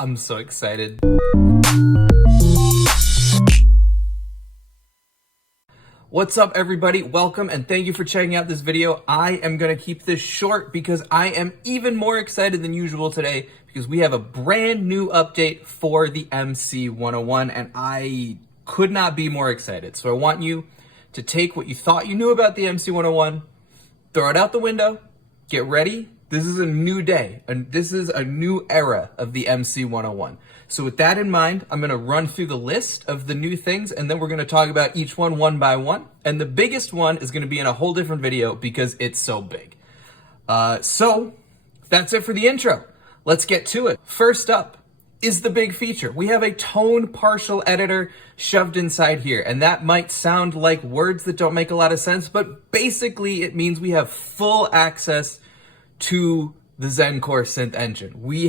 I'm so excited. What's up, everybody? Welcome and thank you for checking out this video. I am gonna keep this short because I am even more excited than usual today because we have a brand new update for the MC-101 and I could not be more excited. So I want you to take what you thought you knew about the MC-101, throw it out the window, get ready. This is a new day, and this is a new era of the MC-101. So with that in mind, I'm gonna run through the list of the new things, and then we're gonna talk about each one by one. And the biggest one is gonna be in a whole different video because it's so big. So that's it for the intro. Let's get to it. First up is the big feature. We have a tone partial editor shoved inside here, and that might sound like words that don't make a lot of sense, but basically it means we have full access to the Zencore synth engine. We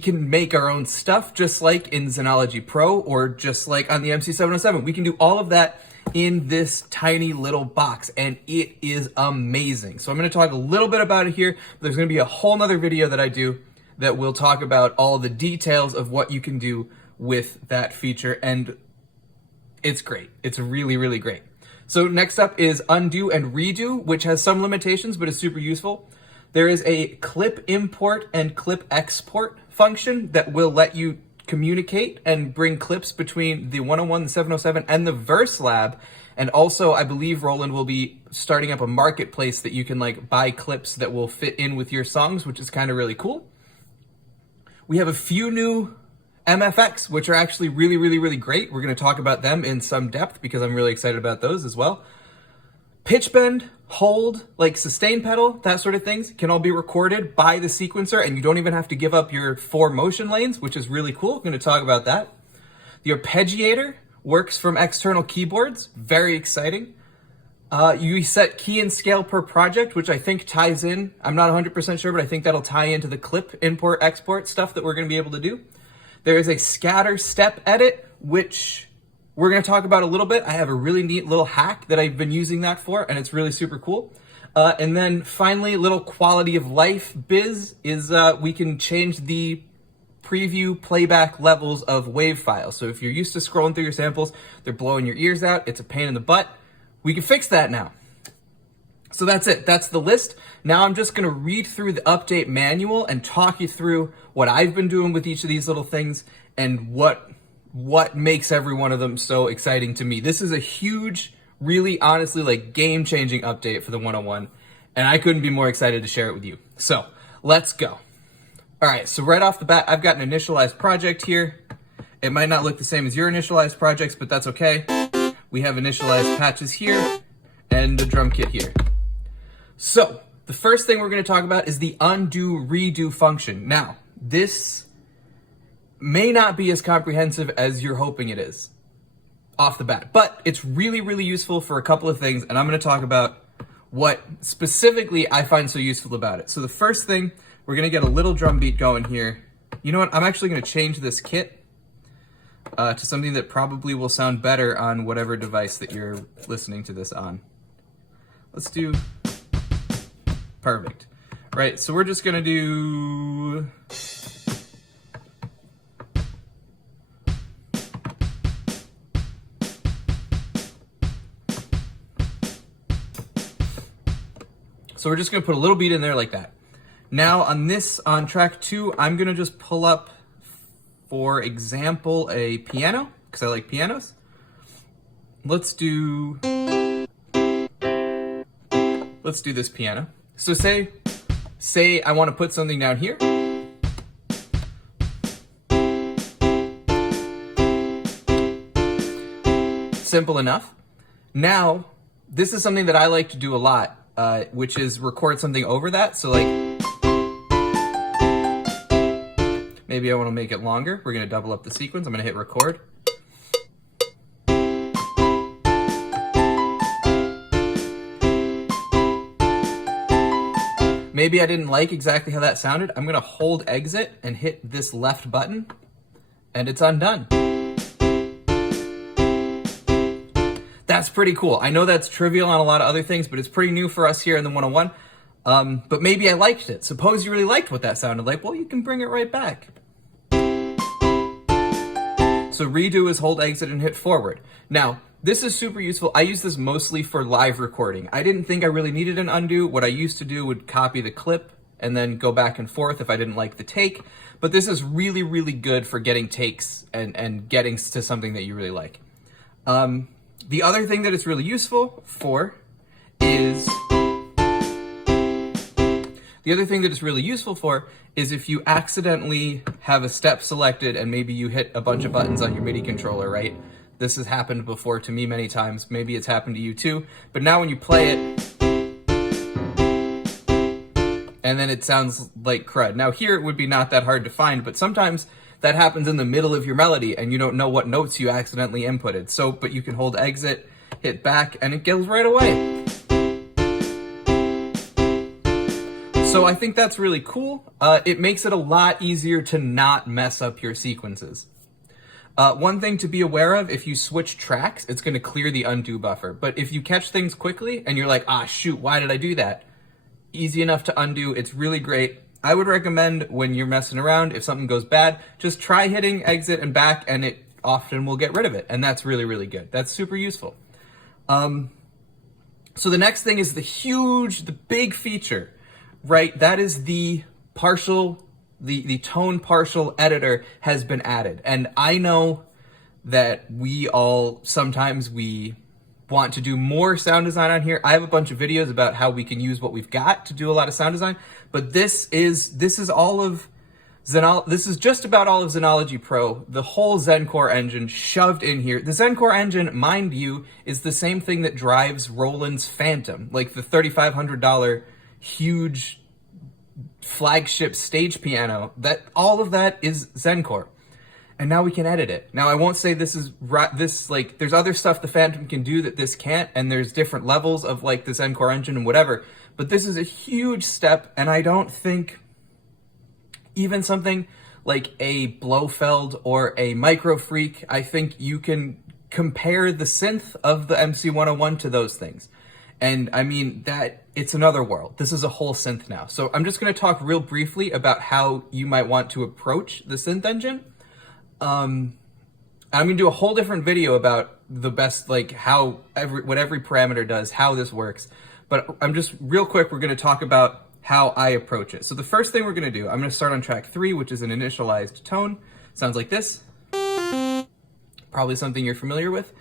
can make our own stuff just like in Zenology Pro or just like on the MC-707. We can do all of that in this tiny little box, and it is amazing. So I'm gonna talk a little bit about it here. There's gonna be a whole nother video that I do that will talk about all the details of what you can do with that feature, and it's great. It's really, really great. So next up is undo and redo, which has some limitations, but is super useful. There is a clip import and clip export function that will let you communicate and bring clips between the 101, the 707, and the Verse Lab. And also, I believe Roland will be starting up a marketplace that you can like buy clips that will fit in with your songs, which is kind of really cool. We have a few new MFX, which are actually really, really, really great. We're going to talk about them in some depth because I'm really excited about those as well. Pitch bend, hold, like sustain pedal, that sort of things can all be recorded by the sequencer, and you don't even have to give up your 4 motion lanes, which is really cool. I'm going to talk about that. The arpeggiator works from external keyboards. Very exciting. You set key and scale per project, which I think ties in. I'm not 100% sure, but I think that'll tie into the clip import export stuff that we're going to be able to do. There is a scatter step edit, which we're going to talk about a little bit. I have a really neat little hack that I've been using that for, and it's really super cool. And then finally, little quality of life biz is we can change the preview playback levels of wave files. So if you're used to scrolling through your samples, they're blowing your ears out, it's a pain in the butt. We can fix that now. So that's it. That's the list. Now I'm just going to read through the update manual and talk you through what I've been doing with each of these little things and what makes every one of them so exciting to me. This is a huge, really honestly like game-changing update for the 101, and I couldn't be more excited to share it with you. So let's go. All right, so right off the bat, I've got an initialized project here. It might not look the same as your initialized projects, but that's okay. We have initialized patches here and the drum kit here. So the first thing we're going to talk about is the undo redo function. Now, this may not be as comprehensive as you're hoping it is off the bat, but it's really, really useful for a couple of things, and I'm going to talk about what specifically I find so useful about it. So the first thing, we're going to get a little drum beat going here. You know what? I'm actually going to change this kit to something that probably will sound better on whatever device that you're listening to this on. Let's do... Perfect. Right, so we're just gonna do... So we're just gonna put a little beat in there like that. Now on track 2, I'm gonna just pull up, for example, a piano, because I like pianos. Let's do this piano. So say I want to put something down here. Simple enough. Now, this is something that I like to do a lot, which is record something over that. So like, maybe I want to make it longer. We're going to double up the sequence. I'm going to hit record. Maybe I didn't like exactly how that sounded. I'm gonna hold exit and hit this left button, and it's undone. That's pretty cool. I know that's trivial on a lot of other things, but it's pretty new for us here in the 101. But maybe I liked it. Suppose you really liked what that sounded like. Well, you can bring it right back. So redo is hold exit and hit forward. Now, this is super useful. I use this mostly for live recording. I didn't think I really needed an undo. What I used to do would copy the clip and then go back and forth if I didn't like the take. But this is really, really good for getting takes and getting to something that you really like. The other thing that it's really useful for is... if you accidentally have a step selected and maybe you hit a bunch of buttons on your MIDI controller, right? This has happened before to me many times. Maybe it's happened to you too. But now when you play it, and then it sounds like crud. Now here it would be not that hard to find, but sometimes that happens in the middle of your melody and you don't know what notes you accidentally inputted. So, but you can hold exit, hit back, and it goes right away. So I think that's really cool. It makes it a lot easier to not mess up your sequences. One thing to be aware of, if you switch tracks, it's going to clear the undo buffer. But if you catch things quickly and you're like, ah, shoot, why did I do that? Easy enough to undo. It's really great. I would recommend when you're messing around, if something goes bad, just try hitting exit and back, and it often will get rid of it. And that's really, really good. That's super useful. So the next thing is the big feature, right? That is the partial, the tone partial editor has been added. And I know that sometimes we want to do more sound design on here. I have a bunch of videos about how we can use what we've got to do a lot of sound design, but this is just about all of Zenology Pro, the whole Zencore engine shoved in here. The Zencore engine, mind you, is the same thing that drives Roland's Phantom, like the $3,500 huge flagship stage piano. All of that is Zencore. And now we can edit it. Now, I won't say there's other stuff the Phantom can do that this can't, and there's different levels of like the Zencore engine and whatever, but this is a huge step, and I don't think even something like a Blofeld or a Micro Freak, I think you can compare the synth of the MC-101 to those things. And I mean, it's another world. This is a whole synth now. So I'm just gonna talk real briefly about how you might want to approach the synth engine. I'm gonna do a whole different video about the best, like what every parameter does, how this works. But I'm just real quick, we're gonna talk about how I approach it. So the first thing we're gonna do, I'm gonna start on track 3, which is an initialized tone. Sounds like this. Probably something you're familiar with.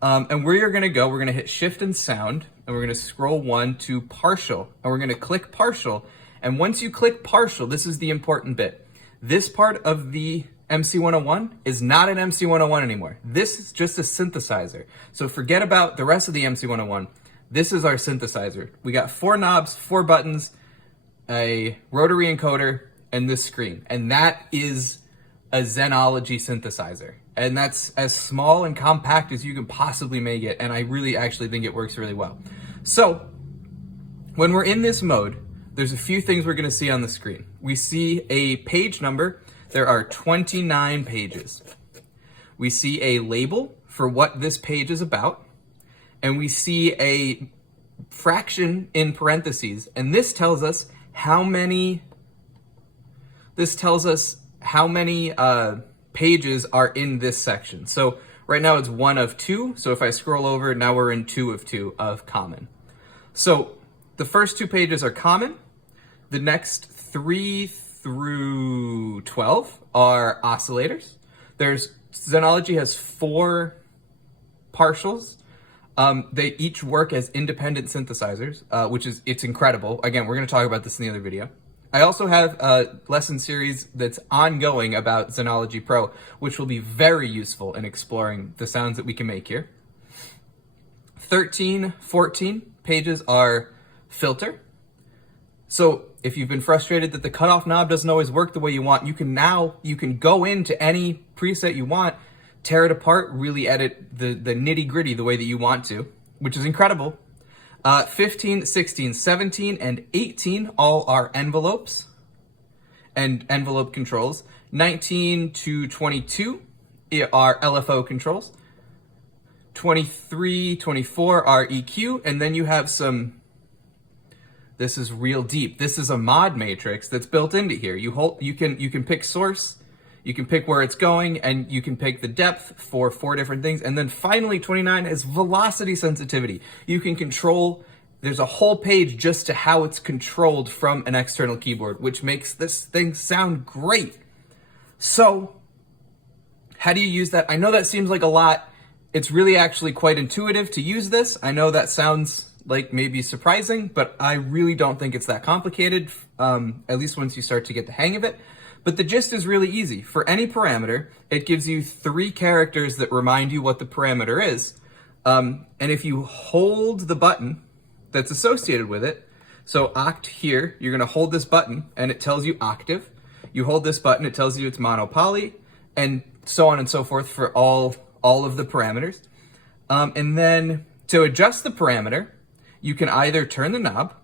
And where you're gonna go, we're gonna hit Shift and Sound, and we're gonna scroll 1 to Partial, and we're gonna click Partial. And once you click Partial, this is the important bit. This part of the MC-101 is not an MC-101 anymore. This is just a synthesizer. So forget about the rest of the MC-101. This is our synthesizer. We got 4 knobs, 4 buttons, a rotary encoder, and this screen. And that is a Zenology synthesizer. And that's as small and compact as you can possibly make it. And I really actually think it works really well. So when we're in this mode, there's a few things we're gonna see on the screen. We see a page number. There are 29 pages. We see a label for what this page is about, and we see a fraction in parentheses, and this tells us how many pages are in this section. So right now it's 1 of 2, so if I scroll over, now we're in 2 of 2 of common. So the first 2 pages are common. The next 3 through 12 are oscillators. Zenology has 4 partials. They each work as independent synthesizers, it's incredible. Again, we're gonna talk about this in the other video. I also have a lesson series that's ongoing about Zenology Pro, which will be very useful in exploring the sounds that we can make here. 13, 14 pages are filter. So if you've been frustrated that the cutoff knob doesn't always work the way you want, you can go into any preset you want, tear it apart, really edit the nitty gritty the way that you want to, which is incredible. 15, 16, 17, and 18 all are envelopes and envelope controls. 19 to 22 are LFO controls. 23, 24 are EQ, and then you have this is real deep. This is a mod matrix that's built into here. You can pick source, You can pick where it's going, and you can pick the depth for 4 different things. And then finally, 29 is velocity sensitivity. You can control, there's a whole page just to how it's controlled from an external keyboard, which makes this thing sound great. So, how do you use that? I know that seems like a lot. It's really actually quite intuitive to use this. I know that sounds like maybe surprising, but I really don't think it's that complicated, at least once you start to get the hang of it. But the gist is really easy. For any parameter, it gives you 3 characters that remind you what the parameter is. And if you hold the button that's associated with it, so oct here, you're gonna hold this button and it tells you octave. You hold this button, it tells you it's mono poly, and so on and so forth for all of the parameters. And then to adjust the parameter, you can either turn the knob,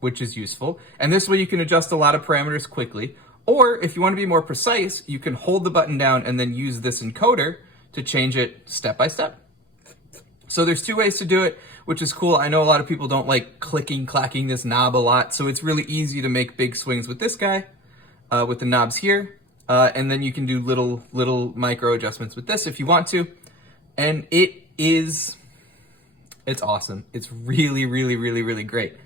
which is useful, and this way you can adjust a lot of parameters quickly, or if you want to be more precise, you can hold the button down and then use this encoder to change it step by step. So there's 2 ways to do it, which is cool. I know a lot of people don't like clacking this knob a lot, so it's really easy to make big swings with this guy, with the knobs here, and then you can do little micro adjustments with this if you want to, and it's awesome. It's really great.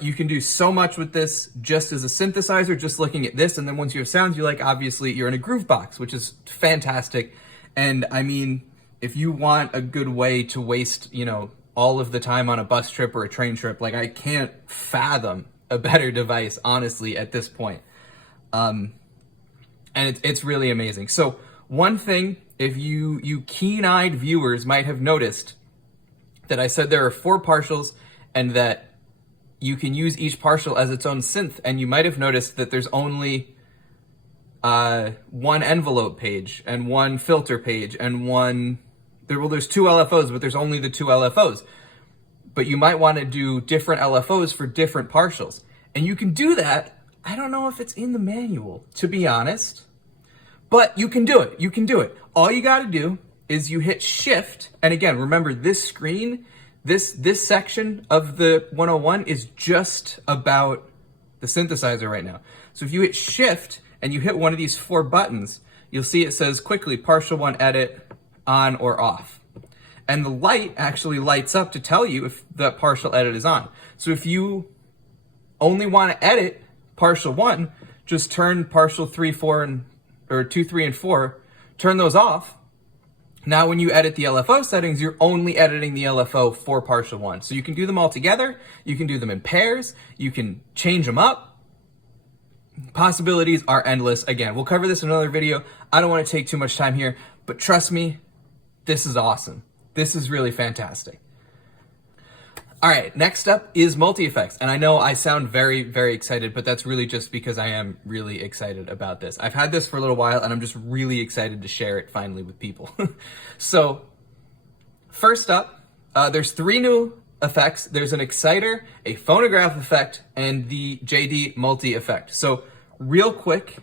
You can do so much with this just as a synthesizer, just looking at this, and then once you have sounds you like, obviously you're in a groove box, which is fantastic. And I mean, if you want a good way to waste, you know, all of the time on a bus trip or a train trip, like I can't fathom a better device, honestly, at this point. And it's really amazing. So one thing, if you keen-eyed viewers might have noticed that I said there are 4 partials and that you can use each partial as its own synth, and you might have noticed that there's only 1 envelope page and 1 filter page and there's 2 LFOs, but there's only the 2 LFOs. But you might want to do different LFOs for different partials. And you can do that. I don't know if it's in the manual, to be honest, but you can do it. You can do it. All you got to do is you hit shift. And again, remember this screen, this section of the 101 is just about the synthesizer right now. So if you hit shift and you hit one of these 4 buttons, you'll see it says quickly partial 1 edit on or off. And the light actually lights up to tell you if the partial edit is on. So if you only want to edit partial 1, just turn partial 3, 4, or 2, 3, and 4, turn those off. Now when you edit the LFO settings, you're only editing the LFO for partial 1. So you can do them all together, you can do them in pairs, you can change them up. Possibilities are endless. Again, we'll cover this in another video. I don't want to take too much time here, but trust me, this is awesome. This is really fantastic. All right, next up is multi-effects. And I know I sound very excited, but that's really just because I am really excited about this. I've had this for a little while and I'm just really excited to share it finally with people. So first up, there's 3 new effects. There's an exciter, a phonograph effect, and the JD multi-effect. So real quick,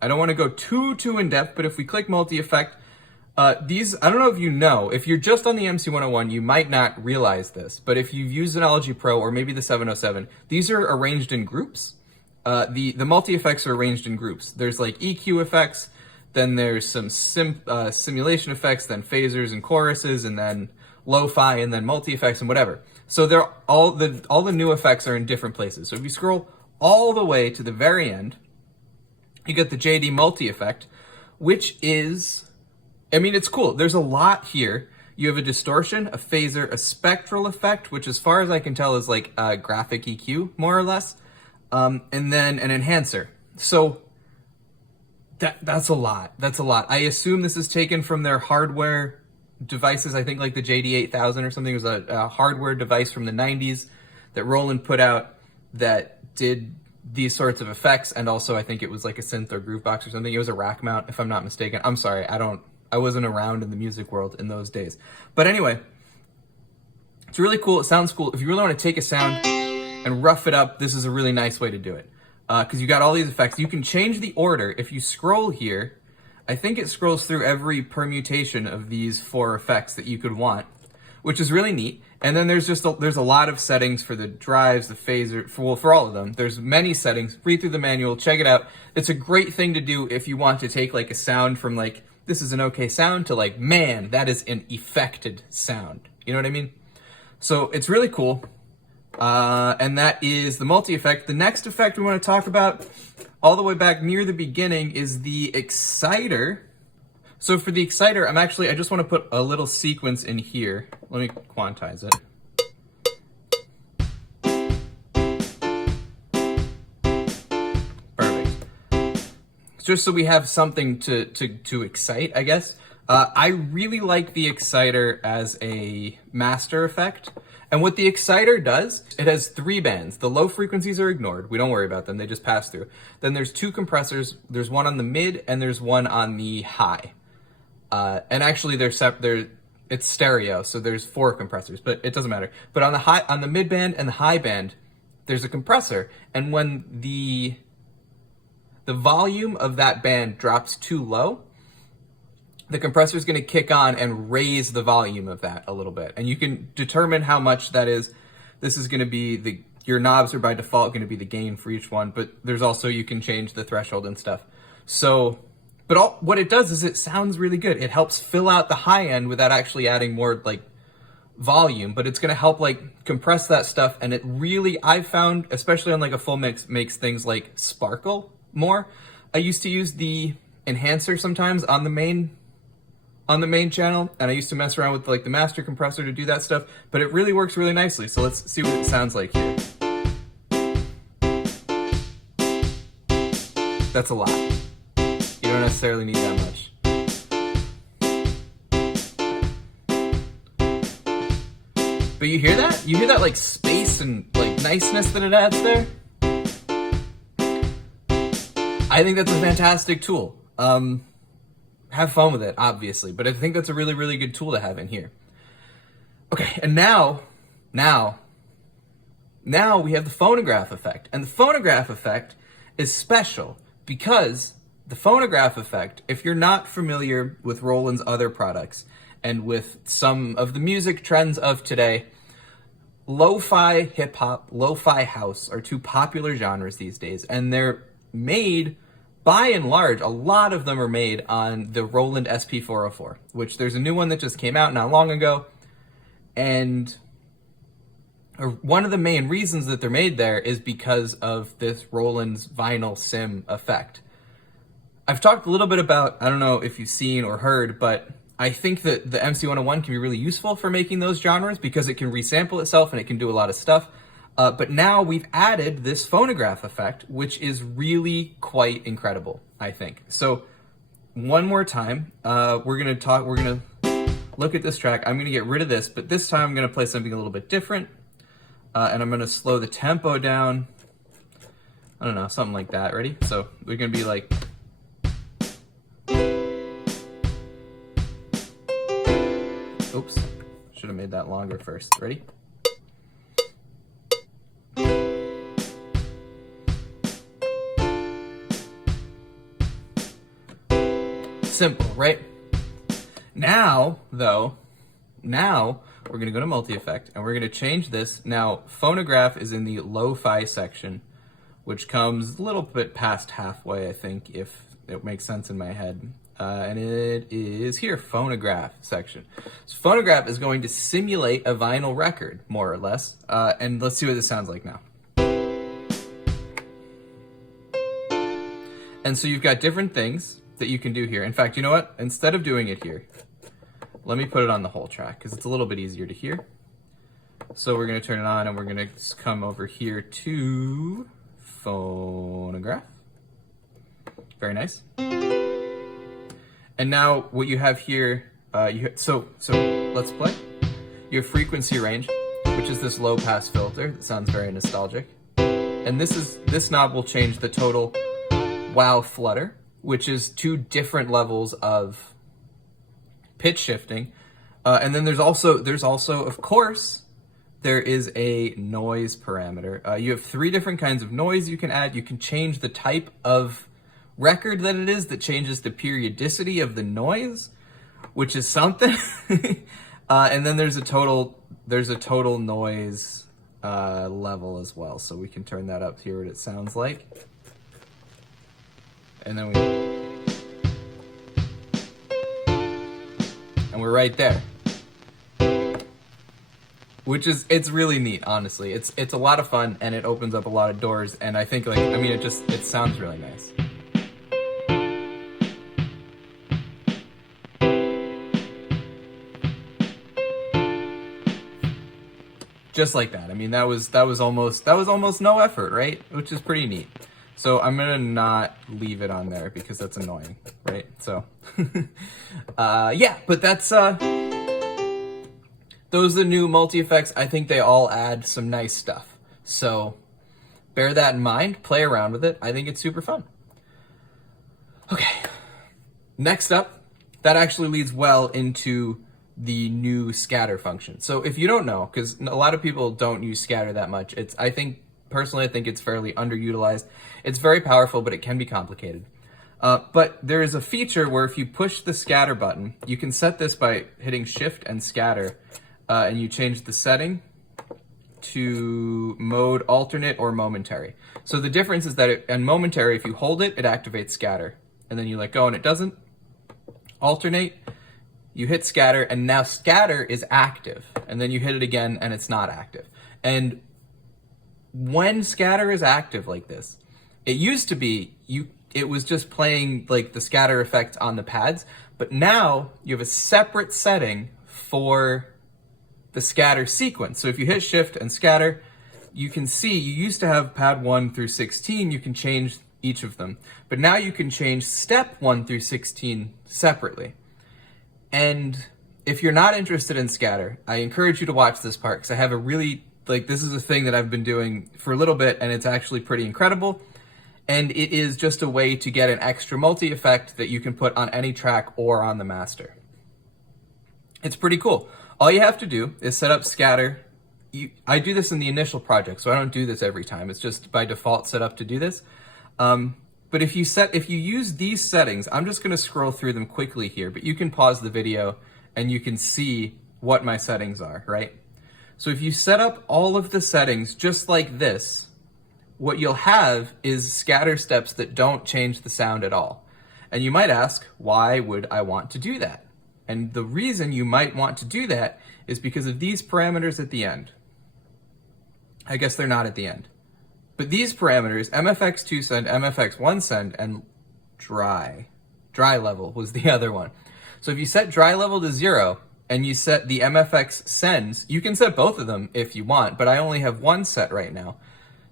I don't want to go too in depth, but if we click multi-effect, these, I don't know if you know, if you're just on the MC-101, you might not realize this, but if you've used Synology Pro or maybe the 707, these are arranged in groups. The multi-effects are arranged in groups. There's like EQ effects, then there's some simulation effects, then phasers and choruses, and then lo-fi, and then multi-effects and whatever. So they're all the new effects are in different places. So if you scroll all the way to the very end, you get the JD multi-effect, which is, I mean, it's cool. There's a lot here. You have a distortion, a phaser, a spectral effect, which as far as I can tell is like a graphic EQ, more or less, and then an enhancer. So that's a lot. That's a lot. I assume this is taken from their hardware devices. I think like the JD8000 or something was a hardware device from the 90s that Roland put out that did these sorts of effects, and also I think it was like a synth or groove box or something. It was a rack mount, if I'm not mistaken. I'm sorry, I wasn't around in the music world in those days. But anyway, it's really cool. It sounds cool. If you really want to take a sound and rough it up, this is a really nice way to do it. Because you got all these effects. You can change the order. If you scroll here, I think it scrolls through every permutation of these 4 effects that you could want. which is really neat. And then there's there's a lot of settings for the drives, the phaser, for all of them. There's many settings. Read through the manual, check it out. It's a great thing to do if you want to take like a sound from like, this is an okay sound, to like, man, that is an affected sound. You know what I mean? So it's really cool. And that is the multi-effect. The next effect we want to talk about, all the way back near the beginning, is the exciter. So for the exciter, I just want to put a little sequence in here. Let me quantize it. Perfect. Just so we have something to excite, I guess. I really like the exciter as a master effect. And what the exciter does, it has 3 bands. The low frequencies are ignored. We don't worry about them. They just pass through. Then there's 2 compressors. There's one on the mid and there's one on the high. And actually it's stereo, so there's 4 compressors, but it doesn't matter. But on the mid band and the high band, there's a compressor. And when the volume of that band drops too low, the compressor is going to kick on and raise the volume of that a little bit. And you can determine how much that is. This is going to be your knobs are by default going to be the gain for each one, but there's also, you can change the threshold and stuff. So, but what it does is it sounds really good. It helps fill out the high end without actually adding more like volume, but it's going to help like compress that stuff. And it really, I've found, especially on like a full mix, makes things like sparkle more. I used to use the enhancer sometimes on the main channel, and I used to mess around with like the master compressor to do that stuff, but it really works really nicely. So let's see what it sounds like here. That's a lot. You don't necessarily need that much. But you hear that? You hear that like space and like niceness that it adds there? I think that's a fantastic tool. Have fun with it, obviously, but I think that's a really, really good tool to have in here. Okay, and now we have the phonograph effect. And the phonograph effect is special because the phonograph effect, if you're not familiar with Roland's other products and with some of the music trends of today, lo-fi hip-hop, lo-fi house are 2 popular genres these days, and they're made, by and large, a lot of them are made on the Roland SP404, which there's a new one that just came out not long ago. And one of the main reasons that they're made there is because of this Roland's vinyl sim effect. I've talked a little bit about, I don't know if you've seen or heard, but I think that the MC-101 can be really useful for making those genres because it can resample itself and it can do a lot of stuff. But now we've added this phonograph effect, which is really quite incredible, I think. So one more time, we're going to look at this track. I'm going to get rid of this, but this time I'm going to play something a little bit different. And I'm going to slow the tempo down. I don't know, something like that. Ready? So we're going to be like... Oops, should have made that longer first. Ready? Simple, right? Now, though, we're going to go to multi-effect, and we're going to change this. Now, phonograph is in the lo-fi section, which comes a little bit past halfway, I think, if it makes sense in my head. And it is here, phonograph section. So phonograph is going to simulate a vinyl record, more or less. And let's see what this sounds like now. And so you've got different things that you can do here. In fact, you know what? Instead of doing it here, let me put it on the whole track because it's a little bit easier to hear. So we're going to turn it on and we're going to come over here to phonograph. Very nice. And now what you have here, so let's play. Your frequency range, which is this low pass filter that sounds very nostalgic. And this knob will change the total wow flutter, which is 2 different levels of pitch shifting. And then there's also, of course, there is a noise parameter. You have 3 different kinds of noise you can add. You can change the type of record that it is that changes the periodicity of the noise, which is something. And then there's a total noise level as well. So we can turn that up to hear what it sounds like. And then we're right there. Which is, it's really neat, honestly. It's a lot of fun, and it opens up a lot of doors, and I think, like, I mean, it sounds really nice. Just like that. I mean, that was almost no effort, right? Which is pretty neat. So I'm gonna not leave it on there because that's annoying, right? So, yeah, but that's, those are the new multi-effects. I think they all add some nice stuff. So bear that in mind, play around with it. I think it's super fun. Okay, next up, that actually leads well into the new scatter function. So if you don't know, because a lot of people don't use scatter that much, personally, I think it's fairly underutilized. It's very powerful, but it can be complicated. But there is a feature where if you push the scatter button, you can set this by hitting shift and scatter, and you change the setting to mode alternate or momentary. So the difference is that in momentary, if you hold it, it activates scatter, and then you let go and it doesn't. Alternate, you hit scatter, and now scatter is active, and then you hit it again and it's not active. And when scatter is active like this, it used to be it was just playing like the scatter effect on the pads, but now you have a separate setting for the scatter sequence. So if you hit shift and scatter, you can see you used to have pad 1 through 16, you can change each of them, but now you can change step 1 through 16 separately. And if you're not interested in scatter, I encourage you to watch this part, because I have a really, this is a thing that I've been doing for a little bit, and it's actually pretty incredible. And it is just a way to get an extra multi-effect that you can put on any track or on the master. It's pretty cool. All you have to do is set up scatter. I do this in the initial project, so I don't do this every time. It's just by default set up to do this. But if you use these settings, I'm just gonna scroll through them quickly here, but you can pause the video and you can see what my settings are, right? So if you set up all of the settings just like this, what you'll have is scatter steps that don't change the sound at all. And you might ask, why would I want to do that? And the reason you might want to do that is because of these parameters at the end. I guess they're not at the end. But these parameters, MFX2 send, MFX1 send, and dry level was the other one. So if you set dry level to 0 and you set the MFX sends, you can set both of them if you want, but I only have one set right now.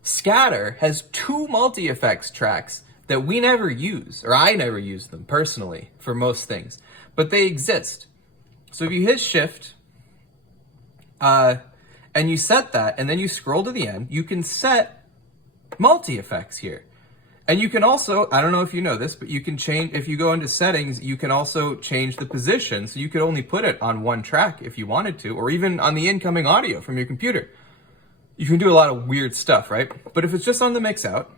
Scatter has 2 multi-effects tracks that we never use, or I never use them personally for most things, but they exist. So if you hit shift, and you set that, and then you scroll to the end, you can set multi-effects here. And you can also, I don't know if you know this, but you can change, if you go into settings, you can also change the position. So you could only put it on one track if you wanted to, or even on the incoming audio from your computer. You can do a lot of weird stuff, right? But if it's just on the mix out,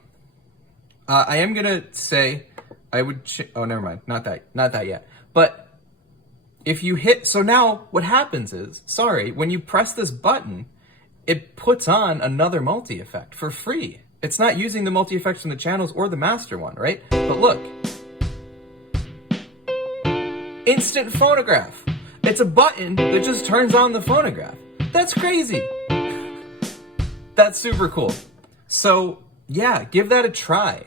I am gonna say I would, oh, never mind, not that yet. But if you hit, so now what happens is, when you press this button, it puts on another multi-effect for free. It's not using the multi-effects from the channels or the master one, right? But look, instant phonograph. It's a button that just turns on the phonograph. That's crazy. That's super cool. So yeah, give that a try.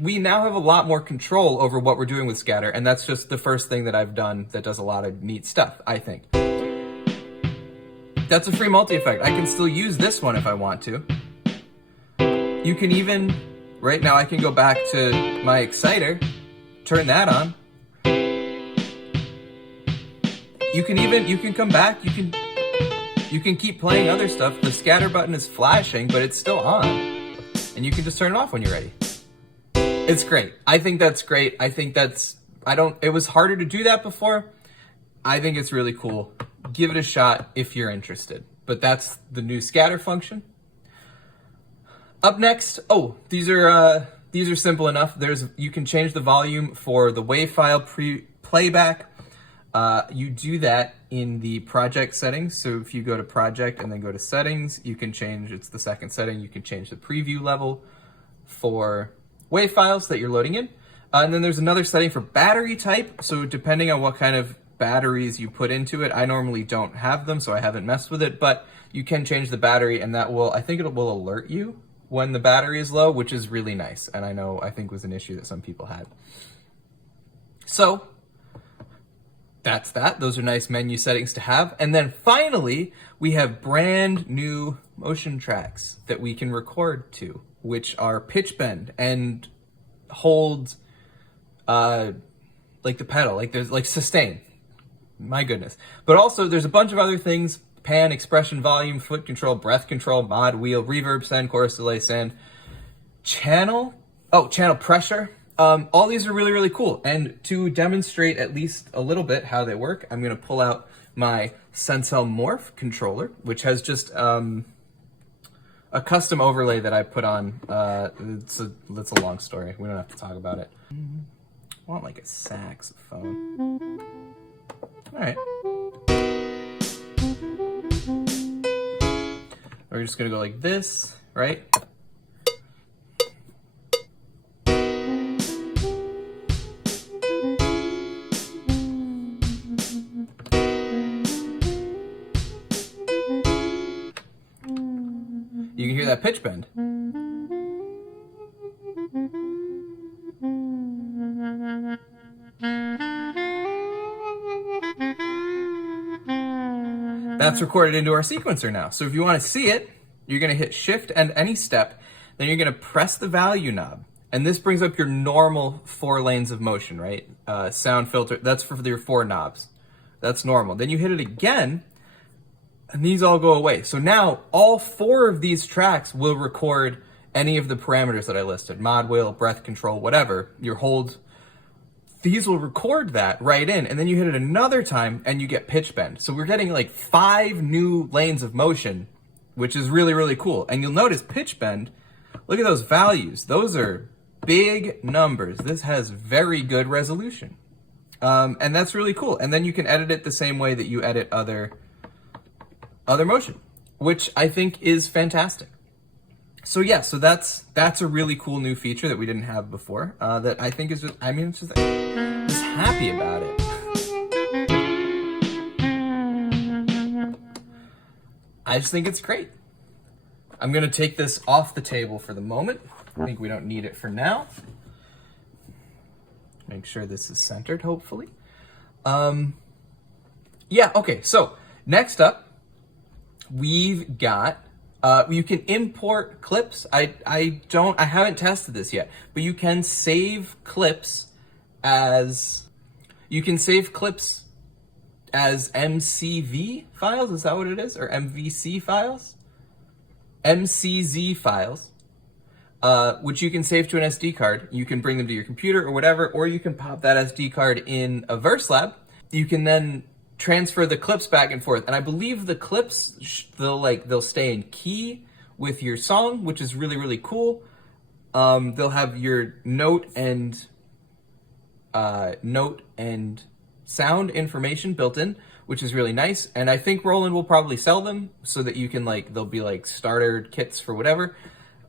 We now have a lot more control over what we're doing with scatter, and that's just the first thing that I've done that does a lot of neat stuff, I think. That's a free multi-effect. I can still use this one if I want to. You can even, right now I can go back to my exciter, turn that on. You can come back, you can keep playing other stuff. The scatter button is flashing, but it's still on. And you can just turn it off when you're ready. It's great. I think that's great. I think it was harder to do that before. I think it's really cool. Give it a shot if you're interested. But that's the new scatter function. Up next, these are simple enough. You can change the volume for the WAV file playback. You do that in the project settings. So if you go to project and then go to settings, you can change, it's the second setting, you can change the preview level for WAV files that you're loading in. And then there's another setting for battery type. So depending on what kind of batteries you put into it, I normally don't have them, so I haven't messed with it, but you can change the battery and that will, I think it will alert you when the battery is low, which is really nice. And I think was an issue that some people had. So that's that. Those are nice menu settings to have. And then finally, we have brand new motion tracks that we can record to, which are pitch bend and hold like the pedal, like there's like sustain. My goodness. But also there's a bunch of other things: pan, expression, volume, foot control, breath control, mod, wheel, reverb, send, chorus, delay, send, channel pressure. All these are really, really cool. And to demonstrate at least a little bit how they work, I'm going to pull out my Sensel Morph controller, which has just a custom overlay that I put on. It's a long story. We don't have to talk about it. I want like a saxophone. All right. We're just going to go like this, right? You can hear that pitch bend. That's recorded into our sequencer now. So if you want to see it, you're going to hit Shift and any step, then you're going to press the value knob. And this brings up your normal 4 lanes of motion, right? Sound filter, that's for your 4 knobs. That's normal. Then you hit it again, and these all go away. So now all 4 of these tracks will record any of the parameters that I listed: mod, wheel, breath control, whatever, your hold. These will record that right in, and then you hit it another time and you get pitch bend. So we're getting like 5 new lanes of motion, which is really, really cool. And you'll notice pitch bend, look at those values. Those are big numbers. This has very good resolution. And that's really cool. And then you can edit it the same way that you edit other motion, which I think is fantastic. So yeah, so that's a really cool new feature that we didn't have before, that I think is just, I mean, it's just happy about it. I just think it's great. I'm gonna take this off the table for the moment. I think we don't need it for now. Make sure this is centered, hopefully. Yeah, okay, so next up, we've got, you can import clips. I haven't tested this yet, but you can save clips as MCV files. Is that what it is? Or MVC files? MCZ files, which you can save to an SD card. You can bring them to your computer or whatever, or you can pop that SD card in a VerseLab. You can then transfer the clips back and forth, and I believe the clips they'll stay in key with your song, which is really, really cool. They'll have your note and sound information built in, which is really nice. And I think Roland will probably sell them so that you can they'll be like starter kits for whatever.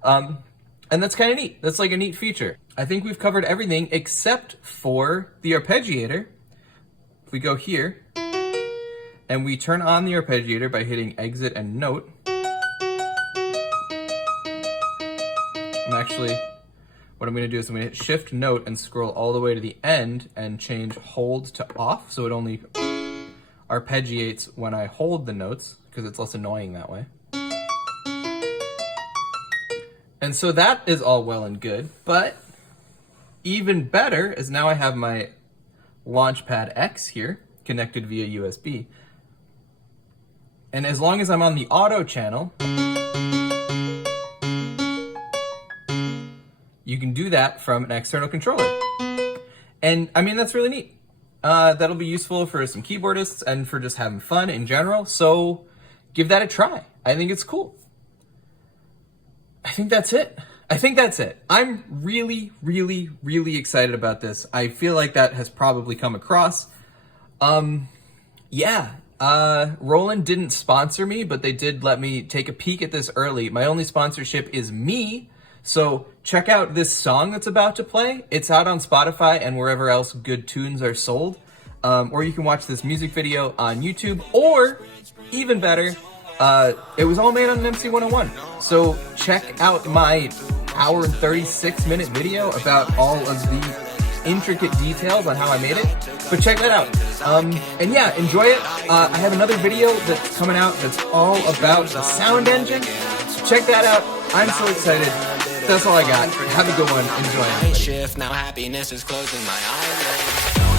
And that's kind of neat. That's like a neat feature. I think we've covered everything except for the arpeggiator. If we go here, and we turn on the arpeggiator by hitting exit and note. And actually, what I'm going to do is I'm going to hit shift note and scroll all the way to the end and change hold to off, so it only arpeggiates when I hold the notes, because it's less annoying that way. And so that is all well and good, but even better is now I have my Launchpad X here connected via USB. And as long as I'm on the auto channel, you can do that from an external controller. And I mean, that's really neat. That'll be useful for some keyboardists and for just having fun in general. So give that a try. I think it's cool. I think that's it. I'm really, really, really excited about this. I feel like that has probably come across. Yeah, Roland didn't sponsor me, but they did let me take a peek at this early. My only sponsorship is me, so check out this song that's about to play. It's out on Spotify and wherever else good tunes are sold. Or you can watch this music video on YouTube, or even better, it was all made on an MC-101. So check out my hour and 36-minute video about all of the intricate details on how I made it, but check that out. And yeah, enjoy it. I have another video that's coming out that's all about the sound engine. Check that out. I'm so excited. That's all I got. Have a good one. Enjoy. Now happiness is closing my eyelids.